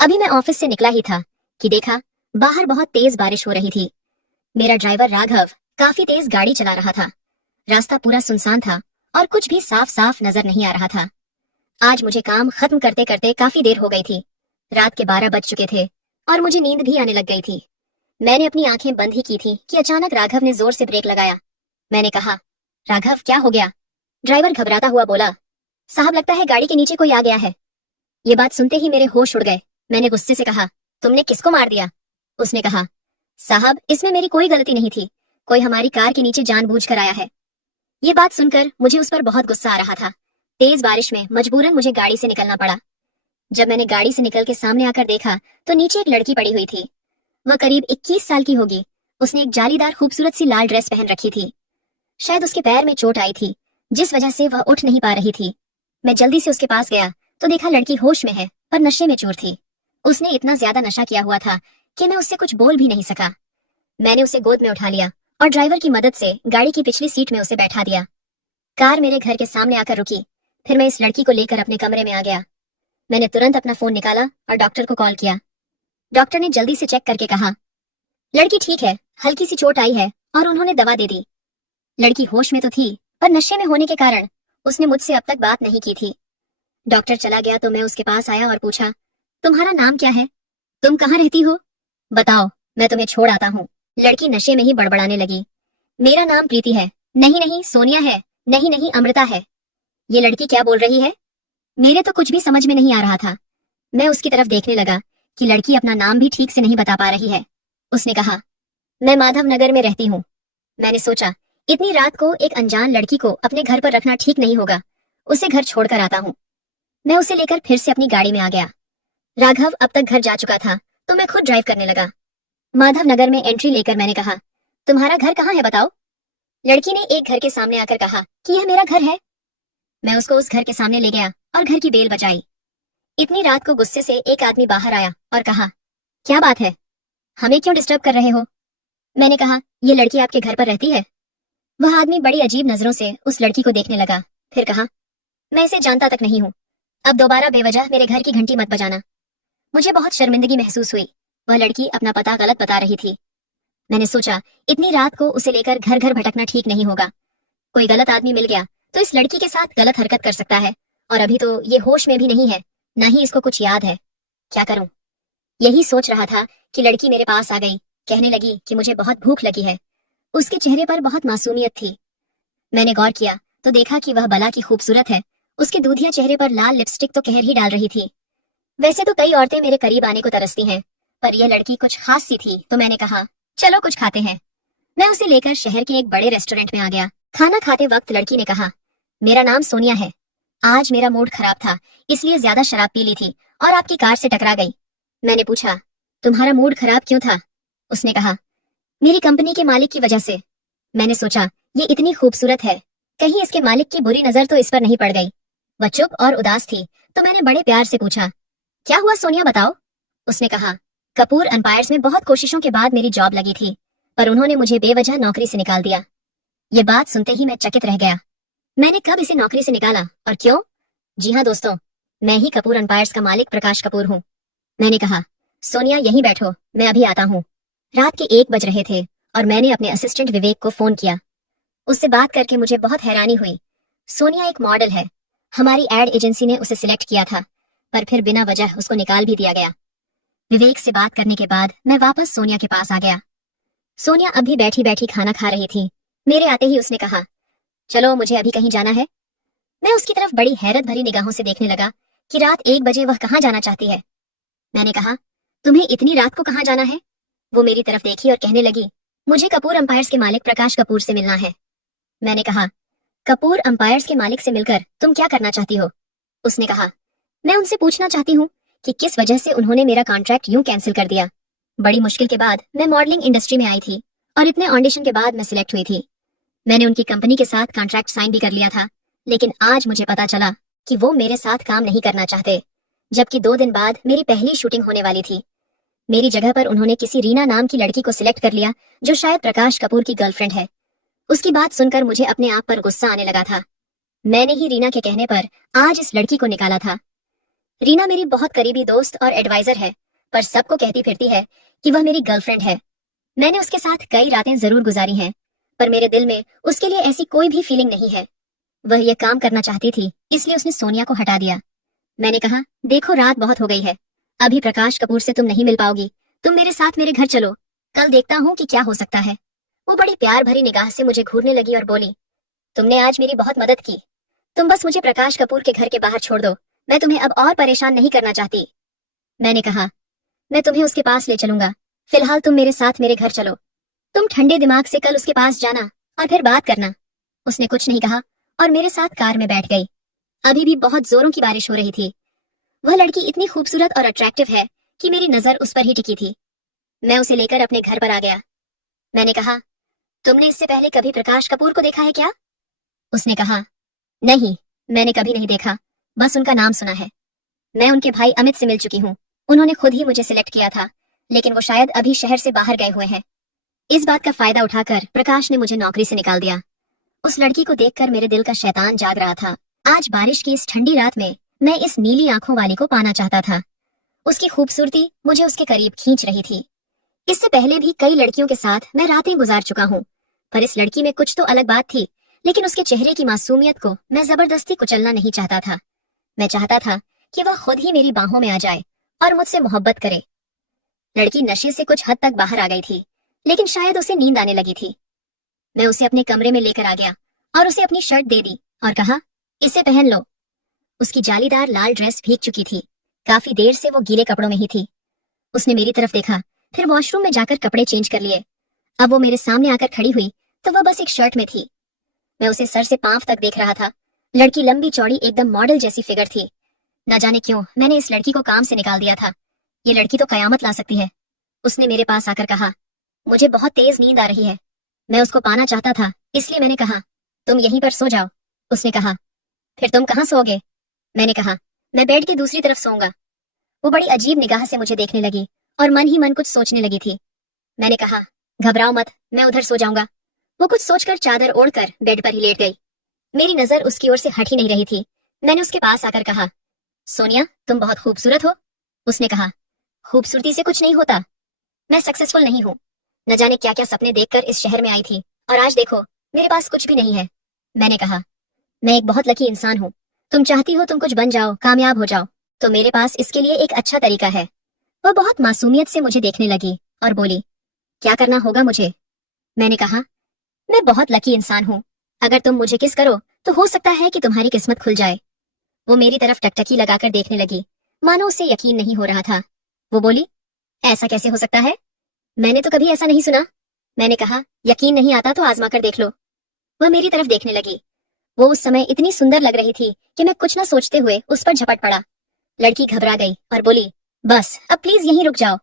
अभी मैं ऑफिस से निकला ही था कि देखा बाहर बहुत तेज बारिश हो रही थी। मेरा ड्राइवर राघव काफी तेज गाड़ी चला रहा था। रास्ता पूरा सुनसान था और कुछ भी साफ साफ नजर नहीं आ रहा था। आज मुझे काम खत्म करते करते काफी देर हो गई थी। रात के 12 बज चुके थे और मुझे नींद भी आने लग गई थी। मैंने अपनी आंखें बंद ही की थी कि अचानक राघव ने जोर से ब्रेक लगाया। मैंने कहा, राघव क्या हो गया? ड्राइवर घबराता हुआ बोला, साहब लगता है गाड़ी के नीचे कोई आ गया है। ये बात सुनते ही मेरे होश उड़ गए। मैंने गुस्से से कहा, तुमने किसको मार दिया? उसने कहा, साहब इसमें मेरी कोई गलती नहीं थी, कोई हमारी कार के नीचे जानबूझकर आया है। ये बात सुनकर मुझे उस पर बहुत गुस्सा आ रहा था। तेज बारिश में मजबूरन मुझे गाड़ी से निकलना पड़ा। जब मैंने गाड़ी से निकल के सामने आकर देखा तो नीचे एक लड़की पड़ी हुई थी। वह करीब 21 साल की होगी। उसने एक जालीदार खूबसूरत सी लाल ड्रेस पहन रखी थी। शायद उसके पैर में चोट आई थी जिस वजह से वह उठ नहीं पा रही थी। मैं जल्दी से उसके पास गया तो देखा लड़की होश में है पर नशे में चूर थी। उसने इतना ज्यादा नशा किया हुआ था कि मैं उससे कुछ बोल भी नहीं सका। मैंने उसे गोद में उठा लिया और ड्राइवर की मदद से गाड़ी की पिछली सीट में उसे बैठा दिया। कार मेरे घर के सामने आकर रुकी। फिर मैं इस लड़की को लेकर अपने कमरे में आ गया। मैंने तुरंत अपना फोन निकाला और डॉक्टर को कॉल किया। डॉक्टर ने जल्दी से चेक करके कहा, लड़की ठीक है, हल्की सी चोट आई है और उन्होंने दवा दे दी। लड़की होश में तो थी पर नशे में होने के कारण उसने मुझसे अब तक बात नहीं की थी। डॉक्टर चला गया तो मैं उसके पास आया और पूछा, तुम्हारा नाम क्या है? तुम कहाँ रहती हो? बताओ, मैं तुम्हें छोड़ आता हूँ। लड़की नशे में ही बड़बड़ाने लगी, मेरा नाम प्रीति है। नहीं नहीं सोनिया है। नहीं नहीं अमृता है। ये लड़की क्या बोल रही है? मेरे तो कुछ भी समझ में नहीं आ रहा था। मैं उसकी तरफ देखने लगा कि लड़की अपना नाम भी ठीक से नहीं बता पा रही है। उसने कहा, मैं माधव नगर में रहती हूँ। मैंने सोचा इतनी रात को एक अनजान लड़की को अपने घर पर रखना ठीक नहीं होगा। उसे घर छोड़कर आता हूँ। मैं उसे लेकर फिर से अपनी गाड़ी में आ गया। राघव अब तक घर जा चुका था तो मैं खुद ड्राइव करने लगा। माधव नगर में एंट्री लेकर मैंने कहा, तुम्हारा घर कहाँ है बताओ? लड़की ने एक घर के सामने आकर कहा कि यह मेरा घर है। मैं उसको उस घर के सामने ले गया और घर की बेल बजाई। इतनी रात को गुस्से से एक आदमी बाहर आया और कहा, क्या बात है, हमें क्यों डिस्टर्ब कर रहे हो? मैंने कहा, ये लड़की आपके घर पर रहती है? वह आदमी बड़ी अजीब नजरों से उस लड़की को देखने लगा। फिर कहा, मैं इसे जानता तक नहीं हूँ। अब दोबारा बेवजह मेरे घर की घंटी मत बजाना। मुझे बहुत शर्मिंदगी महसूस हुई। वह लड़की अपना पता गलत बता रही थी। मैंने सोचा इतनी रात को उसे लेकर घर घर भटकना ठीक नहीं होगा। कोई गलत आदमी मिल गया तो इस लड़की के साथ गलत हरकत कर सकता है और अभी तो ये होश में भी नहीं है, न ही इसको कुछ याद है। क्या करूं? यही सोच रहा था कि लड़की मेरे पास आ गई। कहने लगी कि मुझे बहुत भूख लगी है। उसके चेहरे पर बहुत मासूमियत थी। मैंने गौर किया तो देखा कि वह भला की खूबसूरत है। उसके दूधिया चेहरे पर लाल लिपस्टिक तो कहर ही डाल रही थी। वैसे तो कई औरतें मेरे करीब आने को तरसती हैं, पर यह लड़की कुछ खास सी थी तो मैंने कहा, चलो कुछ खाते हैं। मैं उसे लेकर शहर के एक बड़े रेस्टोरेंट में आ गया। खाना खाते वक्त लड़की ने कहा, मेरा नाम सोनिया है। आज मेरा मूड खराब था इसलिए ज्यादा शराब पी ली थी और आपकी कार से टकरा गई। मैंने पूछा, तुम्हारा मूड खराब क्यों था? उसने कहा, मेरी कंपनी के मालिक की वजह से। मैंने सोचा ये इतनी खूबसूरत है, कहीं इसके मालिक की बुरी नजर तो इस पर नहीं पड़ गई। वह चुप और उदास थी तो मैंने बड़े प्यार से पूछा, क्या हुआ सोनिया बताओ? उसने कहा, कपूर एम्पायर्स में बहुत कोशिशों के बाद मेरी जॉब लगी थी पर उन्होंने मुझे बेवजह नौकरी से निकाल दिया। ये बात सुनते ही मैं चकित रह गया। मैंने कब इसे नौकरी से निकाला और क्यों? जी हाँ दोस्तों, मैं ही कपूर एम्पायर्स का मालिक प्रकाश कपूर हूँ। मैंने कहा, सोनिया यहीं बैठो, मैं अभी आता हूँ। रात के 1 बज रहे थे और मैंने अपने असिस्टेंट विवेक को फोन किया। उससे बात करके मुझे बहुत हैरानी हुई। सोनिया एक मॉडल है। हमारी एड एजेंसी ने उसे सिलेक्ट किया था पर फिर बिना वजह उसको निकाल भी दिया गया। विवेक से बात करने के बाद मैं वापस सोनिया के पास आ गया। सोनिया अभी बैठी बैठी खाना खा रही थी। मेरे आते ही उसने कहा, चलो मुझे अभी कहीं जाना है। मैं उसकी तरफ बड़ी हैरत भरी निगाहों से देखने लगा कि रात 1 बजे वह कहाँ जाना चाहती है। मैंने कहा, तुम्हें इतनी रात को कहाँ जाना है? वो मेरी तरफ देखी और कहने लगी, मुझे कपूर एम्पायर्स के मालिक प्रकाश कपूर से मिलना है। मैंने कहा, कपूर एम्पायर्स के मालिक से मिलकर तुम क्या करना चाहती हो? उसने कहा, मैं उनसे पूछना चाहती हूँ कि किस वजह से उन्होंने मेरा कॉन्ट्रैक्ट यूं कैंसिल कर दिया। बड़ी मुश्किल के बाद मैं मॉडलिंग इंडस्ट्री में आई थी और इतने ऑडिशन के बाद मैं सिलेक्ट हुई थी। मैंने उनकी कंपनी के साथ कॉन्ट्रैक्ट साइन भी कर लिया था, लेकिन आज मुझे पता चला कि वो मेरे साथ काम नहीं करना चाहते, जबकि 2 दिन बाद मेरी पहली शूटिंग होने वाली थी। मेरी जगह पर उन्होंने किसी रीना नाम की लड़की को सिलेक्ट कर लिया जो शायद प्रकाश कपूर की गर्लफ्रेंड है। उसकी बात सुनकर मुझे अपने आप पर गुस्सा आने लगा था। मैंने ही रीना के कहने पर आज इस लड़की को निकाला था। रीना मेरी बहुत करीबी दोस्त और एडवाइजर है, पर सबको कहती फिरती है कि वह मेरी गर्लफ्रेंड है। मैंने उसके साथ कई रातें जरूर गुजारी हैं, पर मेरे दिल में उसके लिए ऐसी कोई भी फीलिंग नहीं है। वह यह काम करना चाहती थी, इसलिए उसने सोनिया को हटा दिया। मैंने कहा, देखो रात बहुत हो गई है, अभी प्रकाश कपूर से तुम नहीं मिल पाओगी, तुम मेरे साथ मेरे घर चलो, कल देखता हूँ कि क्या हो सकता है। वो बड़ी प्यार भरी निगाह से मुझे घूरने लगी और बोली, तुमने आज मेरी बहुत मदद की, तुम बस मुझे प्रकाश कपूर के घर के बाहर छोड़ दो, मैं तुम्हें अब और परेशान नहीं करना चाहती। मैंने कहा, मैं तुम्हें उसके पास ले चलूंगा, फिलहाल तुम मेरे साथ मेरे घर चलो, तुम ठंडे दिमाग से कल उसके पास जाना और फिर बात करना। उसने कुछ नहीं कहा और मेरे साथ कार में बैठ गई। अभी भी बहुत जोरों की बारिश हो रही थी। वह लड़की इतनी खूबसूरत और अट्रैक्टिव है कि मेरी नजर उस पर ही टिकी थी। मैं उसे लेकर अपने घर पर आ गया। मैंने कहा, तुमने इससे पहले कभी प्रकाश कपूर को देखा है क्या? उसने कहा, नहीं, मैंने कभी नहीं देखा, बस उनका नाम सुना है। मैं उनके भाई अमित से मिल चुकी हूँ, उन्होंने खुद ही मुझे सिलेक्ट किया था, लेकिन वो शायद अभी शहर से बाहर गए हुए हैं। इस बात का फायदा उठाकर प्रकाश ने मुझे नौकरी से निकाल दिया। उस लड़की को देखकर मेरे दिल का शैतान जाग रहा था। आज बारिश की इस ठंडी रात में मैं इस नीली आंखों वाली को पाना चाहता था। उसकी खूबसूरती मुझे उसके करीब खींच रही थी। इससे पहले भी कई लड़कियों के साथ मैं रातें गुजार चुका हूँ, पर इस लड़की में कुछ तो अलग बात थी, लेकिन उसके चेहरे की मासूमियत को मैं जबरदस्ती कुचलना नहीं चाहता था। मैं चाहता था कि वह खुद ही मेरी बाहों में आ जाए और मुझसे मोहब्बत करे। लड़की नशे से कुछ हद तक बाहर आ गई थी, लेकिन शायद उसे नींद आने लगी थी। मैं उसे अपने कमरे में लेकर आ गया और उसे अपनी शर्ट दे दी और कहा, इसे पहन लो। उसकी जालीदार लाल ड्रेस भीग चुकी थी, काफी देर से वो गीले कपड़ों में ही थी। उसने मेरी तरफ देखा, फिर वॉशरूम में जाकर कपड़े चेंज कर लिए। अब वो मेरे सामने आकर खड़ी हुई तो वह बस एक शर्ट में थी। मैं उसे सर से पांव तक देख रहा था। लड़की लंबी चौड़ी एकदम मॉडल जैसी फिगर थी। न जाने क्यों मैंने इस लड़की को काम से निकाल दिया था। ये लड़की तो कयामत ला सकती है। उसने मेरे पास आकर कहा, मुझे बहुत तेज नींद आ रही है, मैं उसको पाना चाहता था, इसलिए मैंने कहा, तुम यहीं पर सो जाओ। उसने कहा, फिर तुम कहाँ सोओगे? मैंने कहा, मैं बेड की दूसरी तरफ सोऊंगा। वो बड़ी अजीब निगाह से मुझे देखने लगी और मन ही मन कुछ सोचने लगी थी। मैंने कहा, घबराओ मत, मैं उधर सो जाऊंगा। वो कुछ सोचकर चादर ओढ़कर बेड पर ही लेट गई। मेरी नजर उसकी ओर से हट ही नहीं रही थी। मैंने उसके पास आकर कहा, सोनिया, तुम बहुत खूबसूरत हो। उसने कहा, खूबसूरती से कुछ नहीं होता, मैं सक्सेसफुल नहीं हूँ। न जाने क्या क्या सपने देखकर इस शहर में आई थी और आज देखो मेरे पास कुछ भी नहीं है। मैंने कहा, मैं एक बहुत लकी इंसान हूँ, तुम चाहती हो तुम कुछ बन जाओ, कामयाब हो जाओ, तो मेरे पास इसके लिए एक अच्छा तरीका है। वह बहुत मासूमियत से मुझे देखने लगी और बोली, क्या करना होगा मुझे? मैंने कहा, मैं बहुत लकी इंसान हूँ, अगर तुम मुझे किस करो तो हो सकता है कि तुम्हारी किस्मत खुल जाए। वो मेरी तरफ टकटकी लगाकर देखने लगी, मानो उसे यकीन नहीं हो रहा था। वो बोली, ऐसा कैसे हो सकता है? मैंने तो कभी ऐसा नहीं सुना। मैंने कहा, यकीन नहीं आता तो आजमा कर देख लो। वह मेरी तरफ देखने लगी। वो उस समय इतनी सुंदर लग रही थी कि मैं कुछ न सोचते हुए उस पर झपट पड़ा। लड़की घबरा गई और बोली, बस अब प्लीज यहीं रुक जाओ।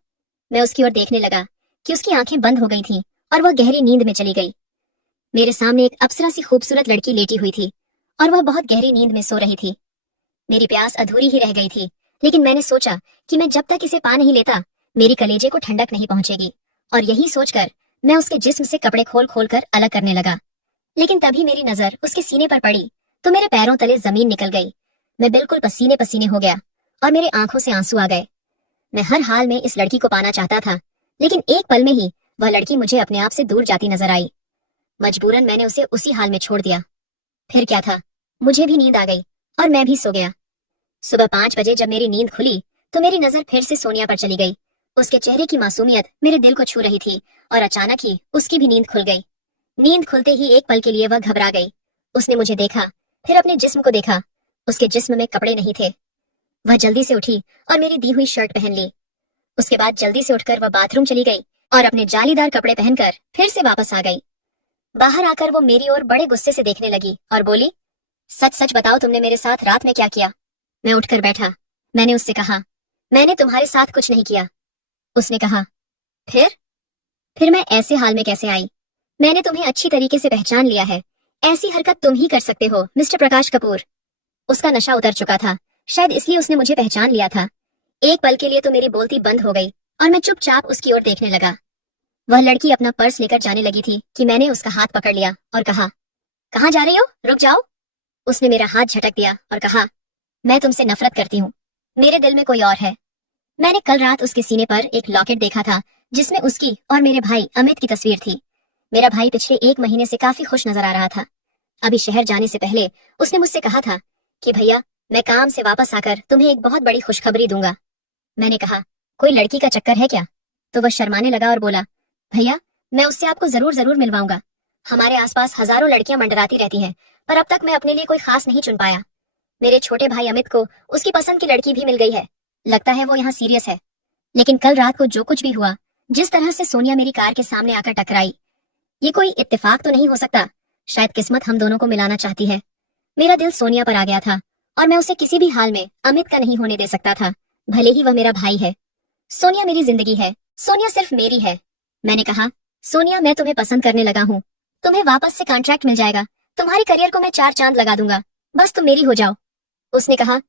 मैं उसकी ओर देखने लगा कि उसकी आंखें बंद हो गई थीं और वह गहरी नींद में चली गई। मेरे सामने एक अप्सरा सी खूबसूरत लड़की लेटी हुई थी और वह बहुत गहरी नींद में सो रही थी। मेरी प्यास अधूरी ही रह गई थी, लेकिन मैंने सोचा कि मैं जब तक इसे पा नहीं लेता मेरी कलेजे को ठंडक नहीं पहुंचेगी, और यही सोचकर मैं उसके जिस्म से कपड़े खोल खोल कर अलग करने लगा। लेकिन तभी मेरी नजर उसके सीने पर पड़ी तो मेरे पैरों तले जमीन निकल गई। मैं बिल्कुल पसीने पसीने हो गया और मेरे आंखों से आंसू आ गए। मैं हर हाल में इस लड़की को पाना चाहता था, लेकिन एक पल में ही वह लड़की मुझे अपने आप से दूर जाती नजर आई। मजबूरन मैंने उसे उसी हाल में छोड़ दिया। फिर क्या था, मुझे भी नींद आ गई और मैं भी सो गया। सुबह 5 बजे जब मेरी नींद खुली तो मेरी नजर फिर से सोनिया पर चली गई। उसके चेहरे की मासूमियत मेरे दिल को छू रही थी और अचानक ही उसकी भी नींद खुल गई। नींद खुलते ही एक पल के लिए वह घबरा गई। उसने मुझे देखा, फिर अपने जिस्म को देखा। उसके जिस्म में कपड़े नहीं थे। वह जल्दी से उठी और मेरी दी हुई शर्ट पहन ली। उसके बाद जल्दी से उठकर वह बाथरूम चली गई और अपने जालीदार कपड़े पहनकर फिर से वापस आ गई। बाहर आकर वो मेरी ओर बड़े गुस्से से देखने लगी और बोली, सच सच बताओ तुमने मेरे साथ रात में क्या किया? मैं उठकर बैठा। मैंने उससे कहा, मैंने तुम्हारे साथ कुछ नहीं किया। उसने कहा, फिर मैं ऐसे हाल में कैसे आई? मैंने तुम्हें अच्छी तरीके से पहचान लिया है, ऐसी हरकत तुम ही कर सकते हो मिस्टर प्रकाश कपूर। उसका नशा उतर चुका था, शायद इसलिए उसने मुझे पहचान लिया था। एक पल के लिए तो मेरी बोलती बंद हो गई और मैं चुपचाप उसकी ओर देखने लगा। वह लड़की अपना पर्स लेकर जाने लगी थी कि मैंने उसका हाथ पकड़ लिया और कहा, कहाँ जा रही हो? रुक जाओ। उसने मेरा हाथ झटक दिया और कहा, मैं तुमसे नफरत करती हूँ। मेरे दिल में कोई और है। मैंने कल रात उसके सीने पर एक लॉकेट देखा था जिसमें उसकी और मेरे भाई अमित की तस्वीर थी। मेरा भाई पिछले 1 महीने से काफी खुश नजर आ रहा था। अभी शहर जाने से पहले उसने मुझसे कहा था कि भैया, मैं काम से वापस आकर तुम्हें एक बहुत बड़ी खुशखबरी दूंगा। मैंने कहा, कोई लड़की का चक्कर है क्या? तो वह शर्माने लगा और बोला, भैया, मैं उससे आपको जरूर जरूर मिलवाऊंगा। हमारे आसपास हजारों लड़कियां मंडराती रहती हैं, पर अब तक मैं अपने लिए कोई खास नहीं चुन पाया। मेरे छोटे भाई अमित को उसकी पसंद की लड़की भी मिल गई है। लगता है वो यहाँ सीरियस है। लेकिन कल रात को जो कुछ भी हुआ, जिस तरह से सोनिया मेरी कार के सामने आकर टकराई, ये कोई इत्तेफाक तो नहीं हो सकता। शायद किस्मत हम दोनों को मिलाना चाहती है। मेरा दिल सोनिया पर आ गया था और मैं उसे किसी भी हाल में अमित का नहीं होने दे सकता था, भले ही वह मेरा भाई है। सोनिया मेरी जिंदगी है। सोनिया सिर्फ मेरी है। मैंने कहा, सोनिया, मैं तुम्हें पसंद करने लगा हूँ। तुम्हें वापस से कॉन्ट्रैक्ट मिल जाएगा। तुम्हारे करियर को मैं 4 चांद लगा दूंगा। बस तुम मेरी हो जाओ। उसने कहा,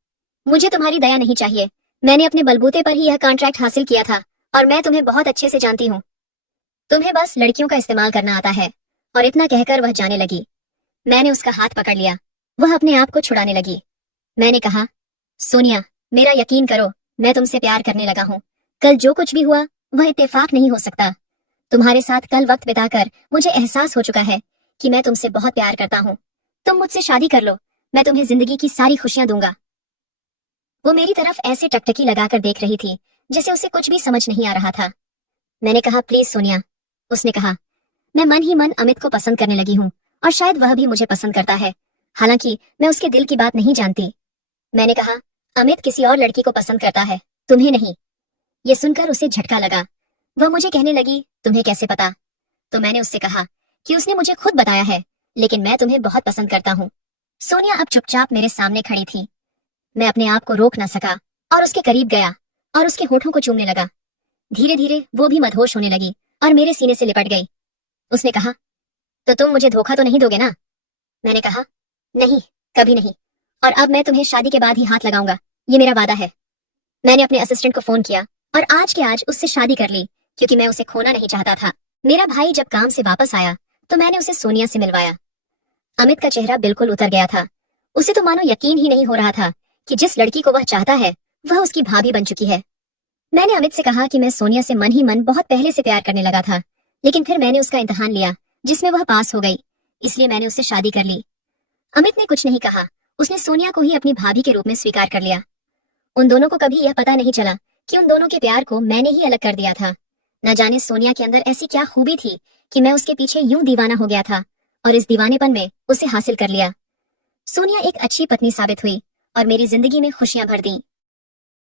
मुझे तुम्हारी दया नहीं चाहिए। मैंने अपने बलबूते पर ही यह कॉन्ट्रैक्ट हासिल किया था और मैं तुम्हें बहुत अच्छे से जानती हूँ। तुम्हें बस लड़कियों का इस्तेमाल करना आता है। और इतना कहकर वह जाने लगी। मैंने उसका हाथ पकड़ लिया। वह अपने आप को छुड़ाने लगी। मैंने कहा, सोनिया, मेरा यकीन करो, मैं तुमसे प्यार करने लगा हूँ। कल जो कुछ भी हुआ वह इत्तेफाक नहीं हो सकता। तुम्हारे साथ कल वक्त बिताकर मुझे एहसास हो चुका है कि मैं तुमसे बहुत प्यार करता हूँ। तुम मुझसे शादी कर लो, मैं तुम्हें जिंदगी की सारी खुशियां दूंगा। वो मेरी तरफ ऐसे टकटकी लगाकर देख रही थी जैसे उसे कुछ भी समझ नहीं आ रहा था। मैंने कहा, प्लीज सोनिया। उसने कहा, मैं मन ही मन अमित को पसंद करने लगी हूँ और शायद वह भी मुझे पसंद करता है। हालांकि मैं उसके दिल की बात नहीं जानती। मैंने कहा, अमित किसी और लड़की को पसंद करता है, तुम्हें नहीं। ये सुनकर उसे झटका लगा। वह मुझे कहने लगी, तुम्हें कैसे पता? तो मैंने उससे कहा कि उसने मुझे खुद बताया है, लेकिन मैं तुम्हें बहुत पसंद करता हूँ। सोनिया अब चुपचाप मेरे सामने खड़ी थी। मैं अपने आप को रोक न सका और उसके करीब गया और उसके होठों को चूमने लगा। धीरे धीरे वो भी मदहोश होने लगी और मेरे सीने से लिपट गई। उसने कहा, तो तुम मुझे धोखा तो नहीं दोगे ना? मैंने कहा, नहीं, कभी नहीं। और अब मैं तुम्हें शादी के बाद ही हाथ लगाऊंगा, ये मेरा वादा है। मैंने अपने असिस्टेंट को फोन किया और आज के आज उससे शादी कर ली, क्योंकि मैं उसे खोना नहीं चाहता था। मेरा भाई जब काम से वापस आया तो मैंने उसे सोनिया से मिलवाया। अमित का चेहरा बिल्कुल उतर गया था। उसे तो मानो यकीन ही नहीं हो रहा था कि जिस लड़की को वह चाहता है वह उसकी भाभी बन चुकी है। मैंने अमित से कहा कि मैं सोनिया से मन ही मन बहुत पहले से प्यार करने लगा था, लेकिन फिर मैंने उसका इम्तिहान लिया जिसमें वह पास हो गई, इसलिए मैंने उससे शादी कर ली। अमित ने कुछ नहीं कहा। उसने सोनिया को ही अपनी भाभी के रूप में स्वीकार कर लिया। उन दोनों को कभी यह पता नहीं चला कि उन दोनों के प्यार को मैंने ही अलग कर दिया था। न जाने सोनिया के अंदर ऐसी क्या खूबी थी कि मैं उसके पीछे यूं दीवाना हो गया था और इस दीवानेपन में उसे हासिल कर लिया। सोनिया एक अच्छी पत्नी साबित हुई और मेरी जिंदगी में खुशियां भर दी।